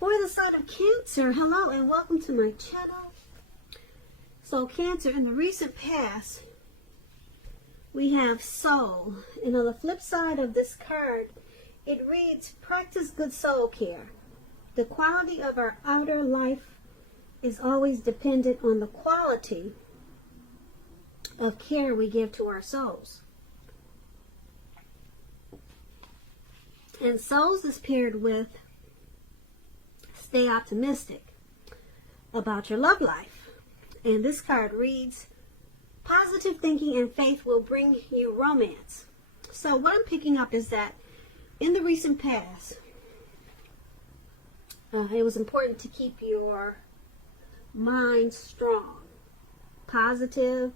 For the sign of Cancer, hello and welcome to my channel. So Cancer, in the recent past, we have soul. And on the flip side of this card, it reads, practice good soul care. The quality of our outer life is always dependent on the quality of care we give to our souls. And souls is paired with stay optimistic about your love life. And this card reads, positive thinking and faith will bring you romance. So what I'm picking up is that in the recent past, it was important to keep your mind strong, positive,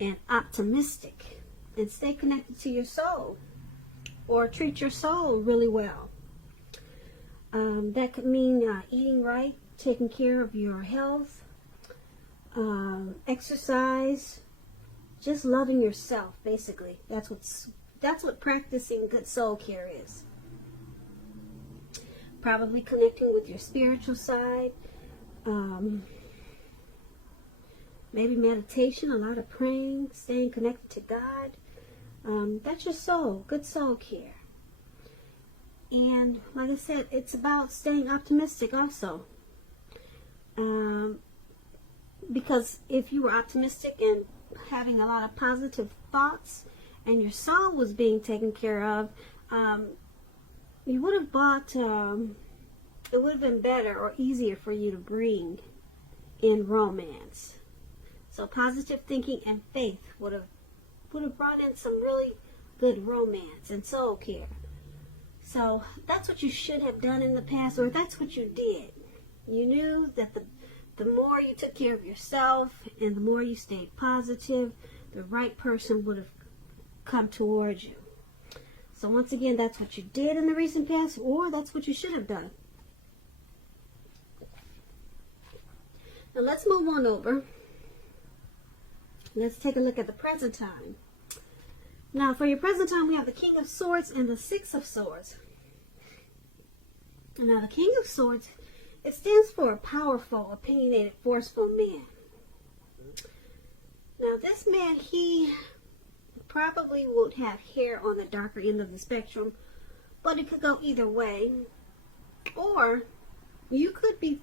and optimistic, and stay connected to your soul, or treat your soul really well. That could mean eating right, taking care of your health, exercise, just loving yourself. Basically, that's what practicing good soul care is. Probably connecting with your spiritual side, maybe meditation, a lot of praying, staying connected to God. That's your soul, good soul care. And like I said, it's about staying optimistic also. Because if you were optimistic and having a lot of positive thoughts and your soul was being taken care of, you would have bought, it would have been better or easier for you to bring in romance. So positive thinking and faith would have brought in some really good romance and soul care. So that's what you should have done in the past, or that's what you did. You knew that the more you took care of yourself and the more you stayed positive, the right person would have come towards you. So once again, that's what you did in the recent past, or that's what you should have done. Now let's move on over. Let's take a look at the present time. Now, for your present time, we have the King of Swords and the Six of Swords. Now, the King of Swords, it stands for a powerful, opinionated, forceful man. Now, this man, he probably would have hair on the darker end of the spectrum, but it could go either way. Or you could be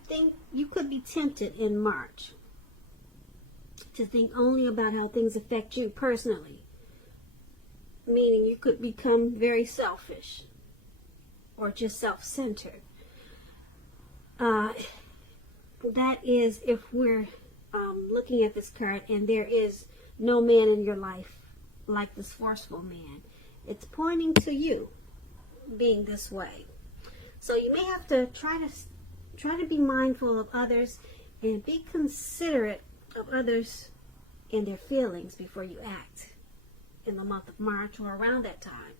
tempted in March to think only about how things affect you personally. Meaning you could become very selfish or just self-centered. That is if we're looking at this card and there is no man in your life like this forceful man. It's pointing to you being this way. So you may have to try to be mindful of others and be considerate of others and their feelings before you act in the month of March or around that time.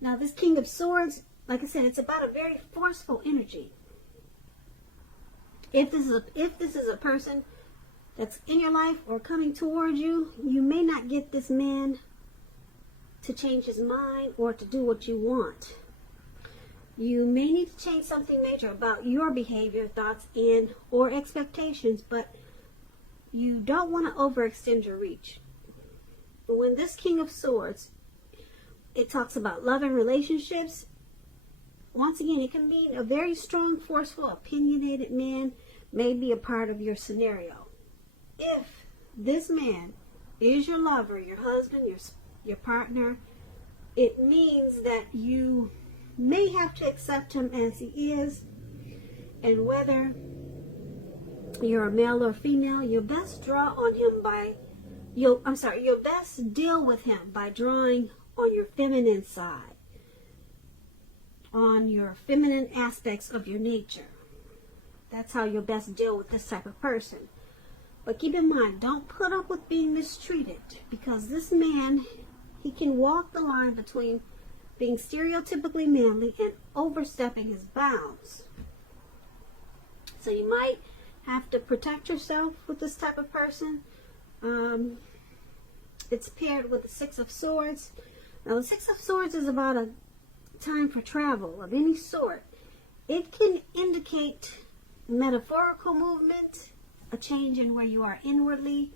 Now this King of Swords, like I said, it's about a very forceful energy. If this is a person that's in your life or coming towards you, you may not get this man to change his mind or to do what you want. You may need to change something major about your behavior, thoughts, and or expectations, but you don't want to overextend your reach. When this King of Swords, it talks about love and relationships. Once again, it can mean a very strong, forceful, opinionated man may be a part of your scenario. If this man is your lover, your husband, your partner, it means that you may have to accept him as he is, and whether you're a male or female, you'll best draw on him by you'll best deal with him by drawing on your feminine side, on your feminine aspects of your nature. That's how you'll best deal with this type of person. But keep in mind, don't put up with being mistreated, because this man, he can walk the line between being stereotypically manly and overstepping his bounds. So you might have to protect yourself with this type of person. It's paired with the Six of Swords. Now the Six of Swords is about a time for travel of any sort. It can indicate metaphorical movement, a change in where you are inwardly,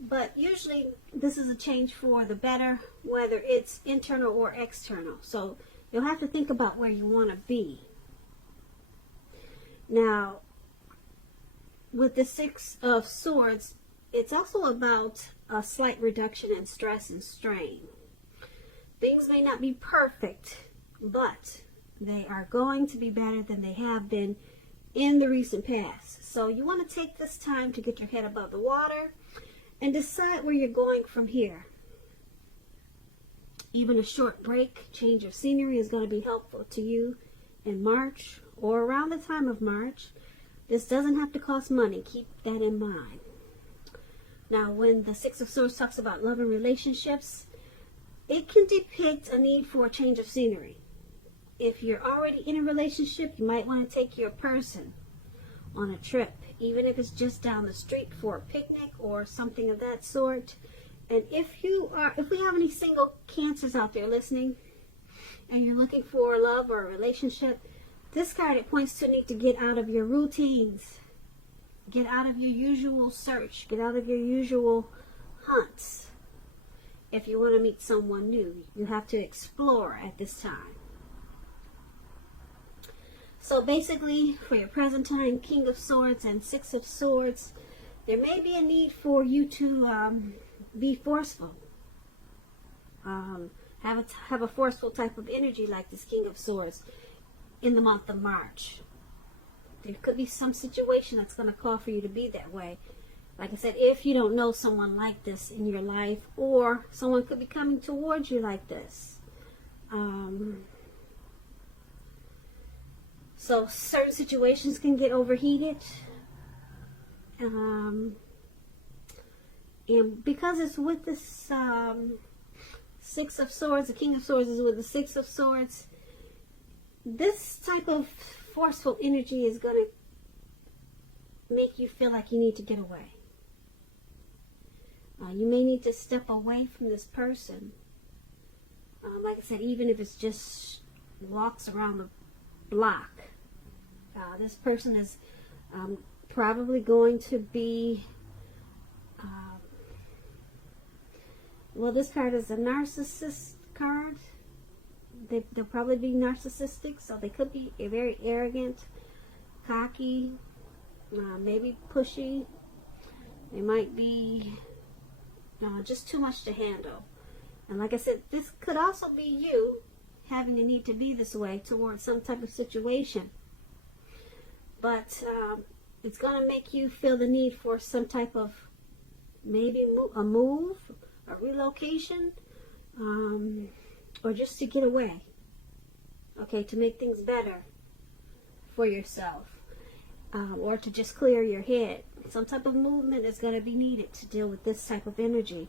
but usually this is a change for the better, whether it's internal or external. So you'll have to think about where you want to be. Now, with the Six of Swords, it's also about a slight reduction in stress and strain. Things may not be perfect, but they are going to be better than they have been in the recent past. So you want to take this time to get your head above the water and decide where you're going from here. Even a short break, change of scenery is going to be helpful to you in March or around the time of March. This doesn't have to cost money. Keep that in mind. Now, when the Six of Swords talks about love and relationships, it can depict a need for a change of scenery. If you're already in a relationship, you might want to take your person on a trip, even if it's just down the street for a picnic or something of that sort. And if we have any single Cancers out there listening, and you're looking for love or a relationship, this card, it points to a need to get out of your routines, get out of your usual search, get out of your usual hunts. If you want to meet someone new, you have to explore at this time. So basically, for your present time, King of Swords and Six of Swords, there may be a need for you to be forceful. Have a forceful type of energy like this King of Swords in the month of March. There could be some situation that's going to call for you to be that way. Like I said, if you don't know someone like this in your life, or someone could be coming towards you like this. So certain situations can get overheated. And because it's with this Six of Swords, the King of Swords is with the Six of Swords, this type of forceful energy is going to make you feel like you need to get away. You may need to step away from this person. Like I said, even if it's just walks around the block. This person is probably going to be, well, this card is a narcissist card. They'll probably be narcissistic, so they could be very arrogant, cocky, maybe pushy. They might be just too much to handle. And like I said, this could also be you having a need to be this way towards some type of situation. But it's going to make you feel the need for some type of maybe a move, a relocation, or just to get away. Okay, to make things better for yourself, or to just clear your head. Some type of movement is going to be needed to deal with this type of energy.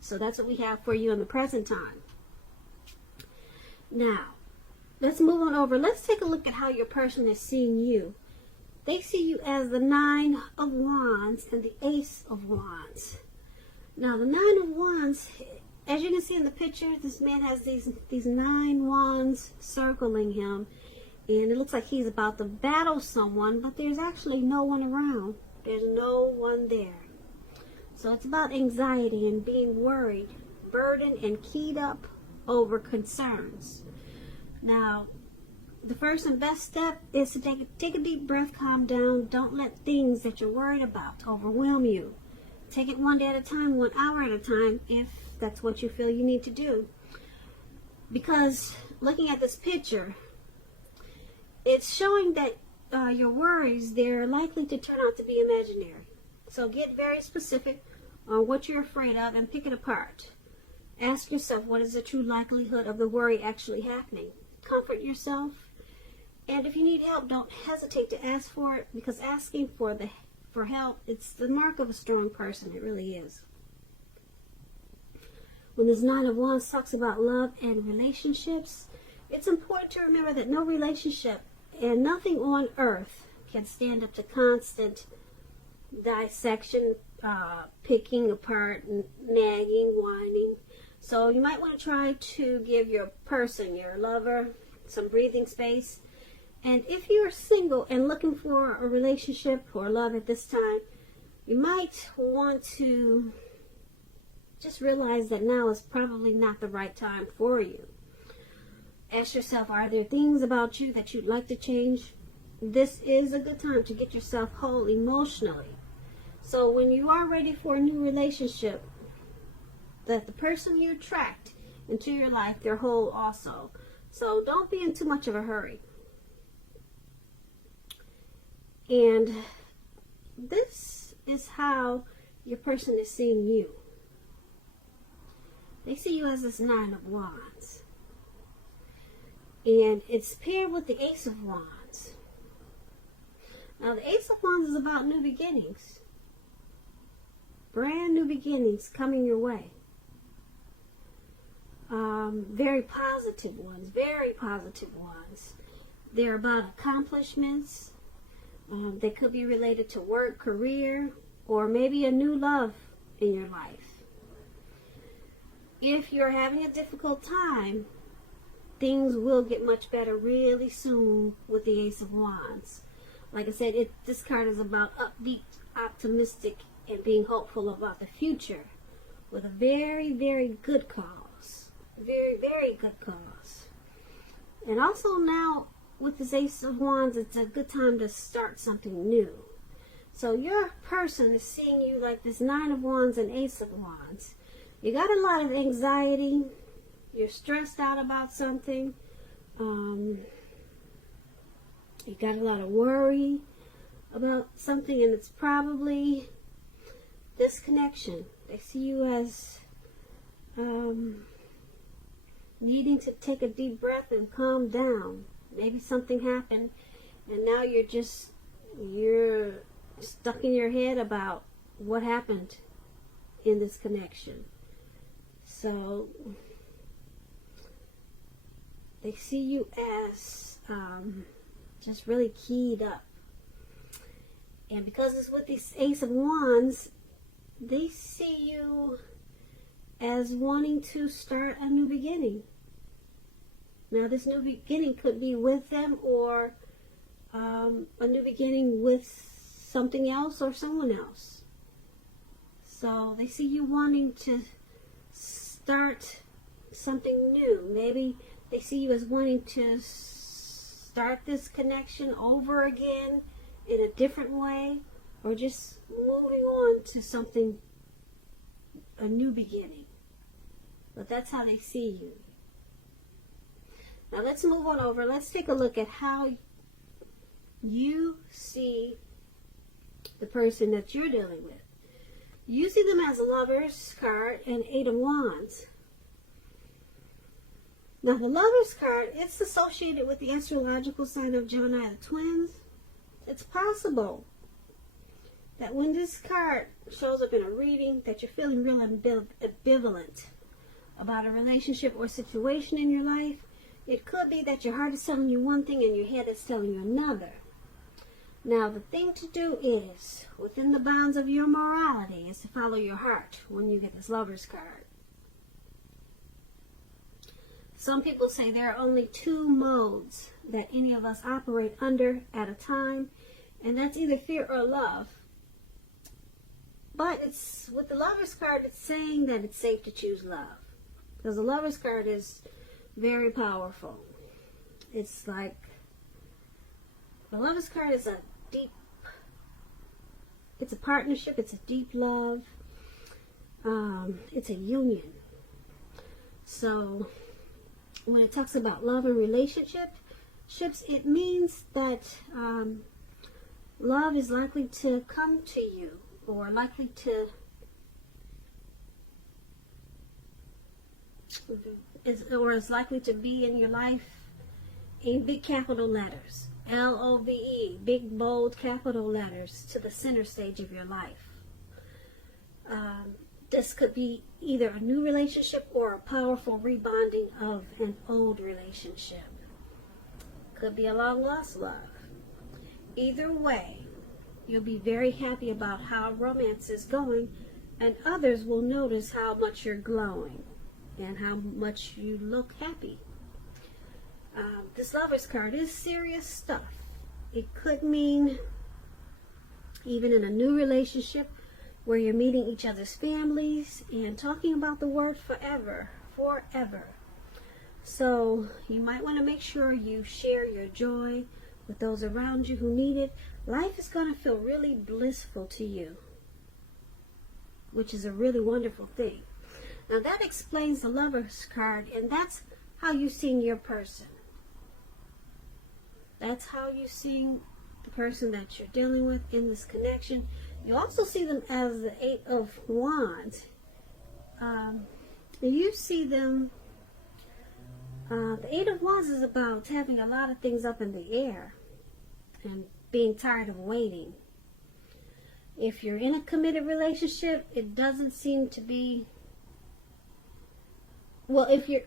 So that's what we have for you in the present time. Now, let's move on over. Let's take a look at how your person is seeing you. They see you as the Nine of Wands and the Ace of Wands. Now, the Nine of Wands, as you can see in the picture, this man has these 9 wands circling him. And it looks like he's about to battle someone, but there's actually no one around. There's no one there. So it's about anxiety and being worried, burdened, and keyed up over concerns. Now, the first and best step is to take a deep breath, calm down. Don't let things that you're worried about overwhelm you. Take it one day at a time, 1 hour at a time, if that's what you feel you need to do. Because looking at this picture, it's showing that your worries, they're likely to turn out to be imaginary. So get very specific on what you're afraid of and pick it apart. Ask yourself, what is the true likelihood of the worry actually happening? Comfort yourself. And if you need help, don't hesitate to ask for it, because asking for help, it's the mark of a strong person. It really is. When this Nine of Wands talks about love and relationships, it's important to remember that no relationship and nothing on earth can stand up to constant dissection, picking apart, nagging, whining. So you might want to try to give your person, your lover, some breathing space And if you're single and looking for a relationship or love at this time, you might want to just realize that now is probably not the right time for you. Ask yourself, are there things about you that you'd like to change? This is a good time to get yourself whole emotionally. So when you are ready for a new relationship, that the person you attract into your life, they're whole also. So don't be in too much of a hurry. And this is how your person is seeing you. They see you as this 9 of Wands. And it's paired with the Ace of Wands. Now the Ace of Wands is about new beginnings. Brand new beginnings coming your way. Very positive ones. Very positive ones. They're about accomplishments. They could be related to work, career, or maybe a new love in your life. If you're having a difficult time, things will get much better really soon with the Ace of Wands. Like I said, this card is about upbeat, optimistic, and being hopeful about the future with a very, very good cause. Very, very good cause. And also now, with this Ace of Wands, it's a good time to start something new. So your person is seeing you like this 9 of Wands and Ace of Wands. You got a lot of anxiety. You're stressed out about something. You got a lot of worry about something, and it's probably this connection. They see you as needing to take a deep breath and calm down. Maybe something happened, and now you're stuck in your head about what happened in this connection. So they see you as just really keyed up. And because it's with this Ace of Wands, they see you as wanting to start a new beginning. Now, this new beginning could be with them, or a new beginning with something else or someone else. So they see you wanting to start something new. Maybe they see you as wanting to start this connection over again in a different way, or just moving on to something, a new beginning. But that's how they see you. Now let's move on over. Let's take a look at how you see the person that you're dealing with. You see them as a Lover's card and 8 of Wands. Now the Lover's card, it's associated with the astrological sign of Gemini, the twins. It's possible that when this card shows up in a reading that you're feeling real ambivalent about a relationship or situation in your life. It could be that your heart is telling you one thing and your head is telling you another. Now, the thing to do is, within the bounds of your morality, is to follow your heart when you get this Lover's card. Some people say there are only 2 modes that any of us operate under at a time, and that's either fear or love. But it's with the Lover's card, it's saying that it's safe to choose love. Because the Lover's card is very powerful. It's like, the Lover's card is it's a partnership, it's a deep love, it's a union. So when it talks about love and relationships, it means that love is likely to come to you, or likely to is likely to be in your life in big capital letters. L-O-V-E, big, bold, capital letters to the center stage of your life. This could be either a new relationship or a powerful rebonding of an old relationship. Could be a long-lost love. Either way, you'll be very happy about how romance is going, and others will notice how much you're glowing and how much you look happy. this Lovers card is serious stuff. It could mean even in a new relationship where you're meeting each other's families and talking about the word forever. So you might want to make sure you share your joy with those around you who need it. Life is going to feel really blissful to you, which is a really wonderful thing. Now that explains the Lovers card, and that's how you see your person. That's how you see the person that you're dealing with in this connection. You also see them as the Eight of Wands. You see them, the Eight of Wands is about having a lot of things up in the air and being tired of waiting. If you're in a committed relationship, it doesn't seem to be, well, if you're,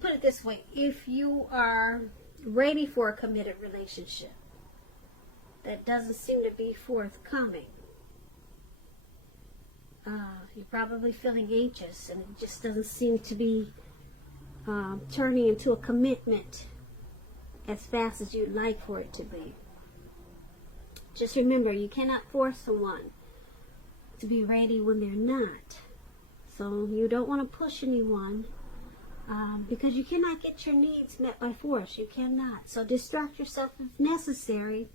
put it this way, if you are ready for a committed relationship, that doesn't seem to be forthcoming. You're probably feeling anxious, and it just doesn't seem to be turning into a commitment as fast as you'd like for it to be. Just remember, you cannot force someone to be ready when they're not. So you don't want to push anyone because you cannot get your needs met by force. You cannot. So distract yourself if necessary.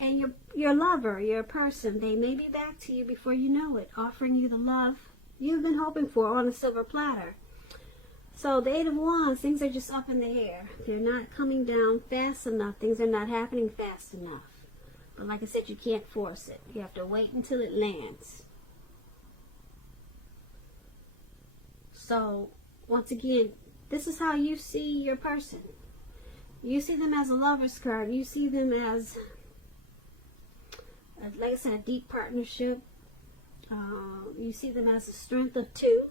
And your lover, your person, they may be back to you before you know it, offering you the love you've been hoping for on a silver platter. So the Eight of Wands, things are just up in the air. They're not coming down fast enough. Things are not happening fast enough. But like I said, you can't force it. You have to wait until it lands. So, once again, this is how you see your person. You see them as a Lover's card. You see them as, like I said, a deep partnership. You see them as a strength of two.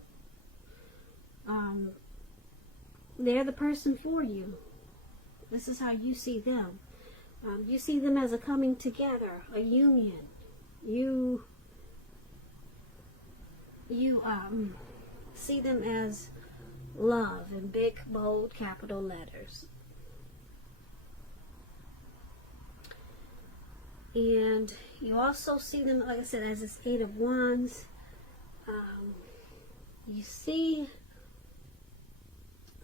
They're the person for you. This is how you see them. You see them as a coming together, a union. You see them as love in big, bold, capital letters. And you also see them, like I said, as this Eight of Wands. You see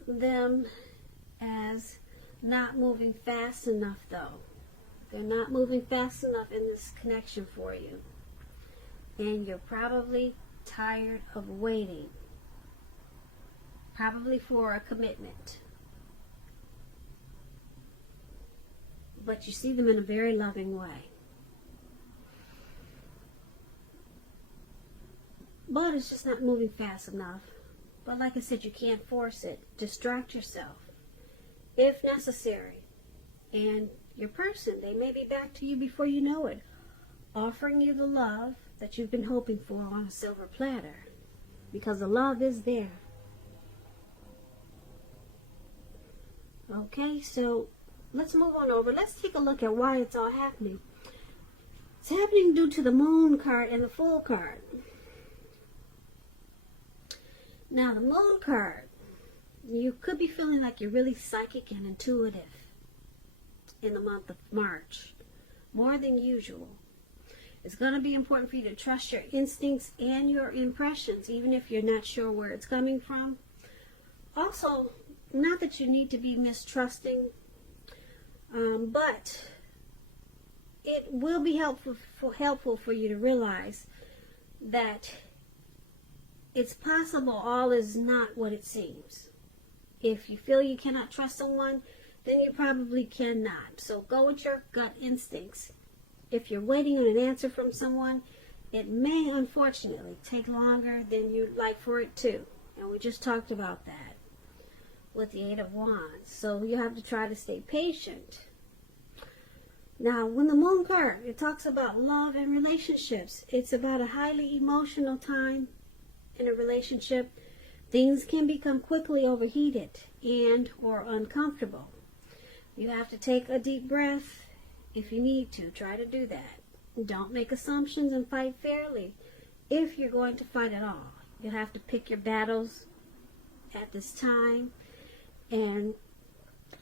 them as not moving fast enough, though. They're not moving fast enough in this connection for you. And you're probably tired of waiting. Probably for a commitment. But you see them in a very loving way. But it's just not moving fast enough. But like I said, you can't force it. Distract yourself if necessary. And your person, they may be back to you before you know it, offering you the love that you've been hoping for on a silver platter. Because the love is there. Okay, so let's move on over. Let's take a look at why it's all happening. It's happening due to the Moon card and the Fool card. Now, the Moon card, you could be feeling like you're really psychic and intuitive in the month of March, more than usual. It's going to be important for you to trust your instincts and your impressions, even if you're not sure where it's coming from. Also, not that you need to be mistrusting, but it will be helpful for you to realize that it's possible all is not what it seems. If you feel you cannot trust someone, then you probably cannot. So go with your gut instincts. If you're waiting on an answer from someone, it may unfortunately take longer than you'd like for it to. And we just talked about that with the Eight of Wands. So you have to try to stay patient. Now, when the Moon card, it talks about love and relationships. It's about a highly emotional time in a relationship. Things can become quickly overheated and or uncomfortable. You have to take a deep breath if you need to. Try to do that. Don't make assumptions and fight fairly if you're going to fight at all. You'll have to pick your battles at this time and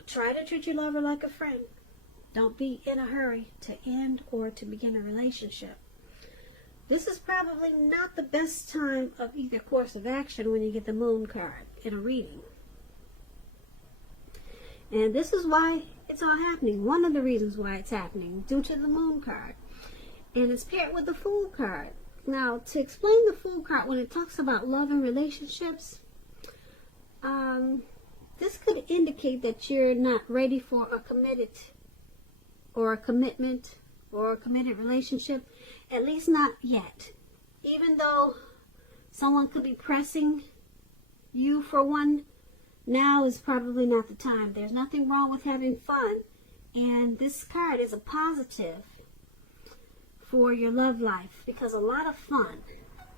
Try to treat your lover like a friend. Don't be in a hurry to end or to begin a relationship. This is probably not the best time of either course of action when you get the moon card in a reading. And this is why it's all happening. One of the reasons why it's happening, due to the moon card. And it's paired with the Fool card. Now, to explain the Fool card, when it talks about love and relationships, this could indicate that you're not ready for a committed or a commitment or a committed relationship, at least not yet. Even though someone could be pressing you for one, now is probably not the time. There's nothing wrong with having fun, and this card is a positive for your love life because a lot of fun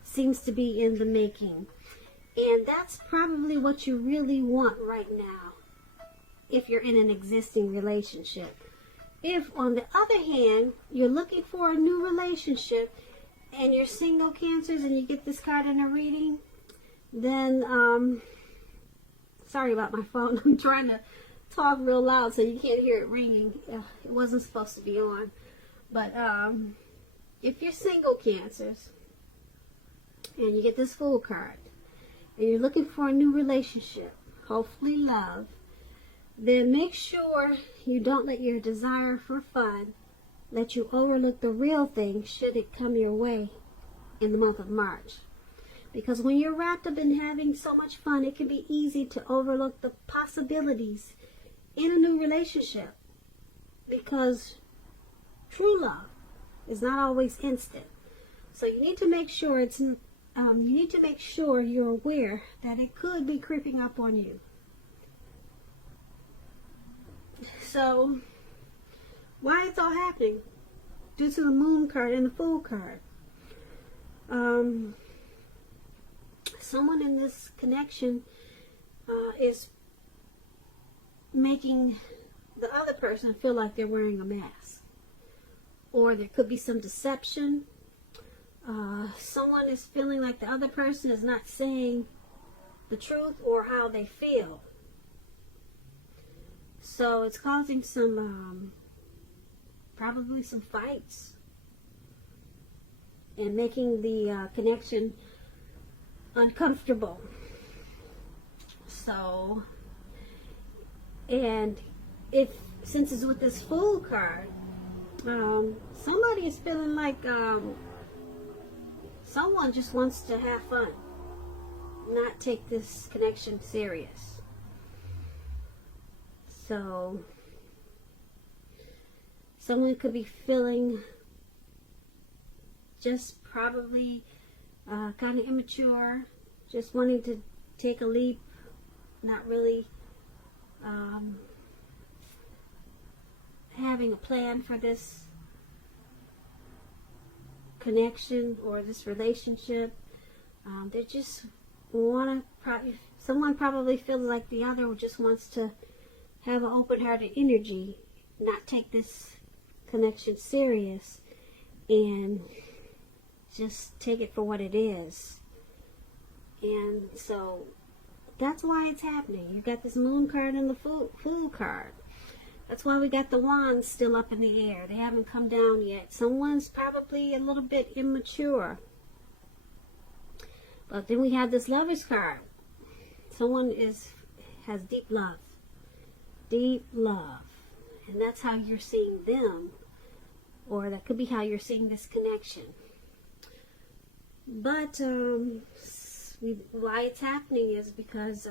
seems to be in the making. And that's probably what you really want right now if you're in an existing relationship. If, on the other hand, you're looking for a new relationship and you're single, Cancers, and you get this card in a reading, then, sorry about my phone. I'm trying to talk real loud so you can't hear it ringing. It wasn't supposed to be on. But if you're single, Cancers, and you get this Fool card, and you're looking for a new relationship, hopefully love, then make sure you don't let your desire for fun let you overlook the real thing should it come your way in the month of March. Because when you're wrapped up in having so much fun, it can be easy to overlook the possibilities in a new relationship. Because true love is not always instant. So you need to make sure you're aware that it could be creeping up on you. So, why it's all happening? Due to the Moon card and the Fool card. Someone in this connection is making the other person feel like they're wearing a mask. Or there could be some deception. Someone is feeling like the other person is not saying the truth or how they feel. So it's causing some, probably some fights and making the connection uncomfortable. So, and since it's with this Fool card, somebody is feeling like someone just wants to have fun, not take this connection serious. So, someone could be feeling just probably kind of immature, just wanting to take a leap, not really having a plan for this connection or this relationship. They just want to, someone probably feels like the other just wants to have an open-hearted energy, not take this connection serious, and just take it for what it is. And so that's why it's happening. You got this Moon card and the Fool card. That's why we got the Wands still up in the air. They haven't come down yet. Someone's probably a little bit immature. But then we have this Lovers card. Someone has deep love. Deep love. And that's how you're seeing them. Or that could be how you're seeing this connection. But why it's happening is because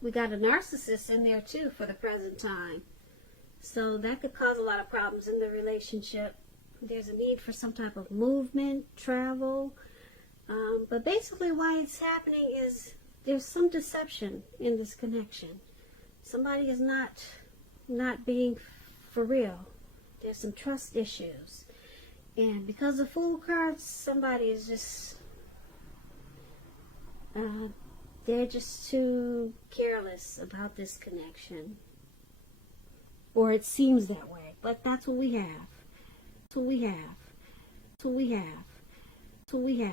we got a narcissist in there too for the present time. So that could cause a lot of problems in the relationship. There's a need for some type of movement, travel. But basically why it's happening is there's some deception in this connection. Somebody is not being for real. There's some trust issues. And because of Fool cards, somebody is just, they're just too careless about this connection. Or it seems that way. But that's what we have. That's what we have. That's what we have. That's what we have.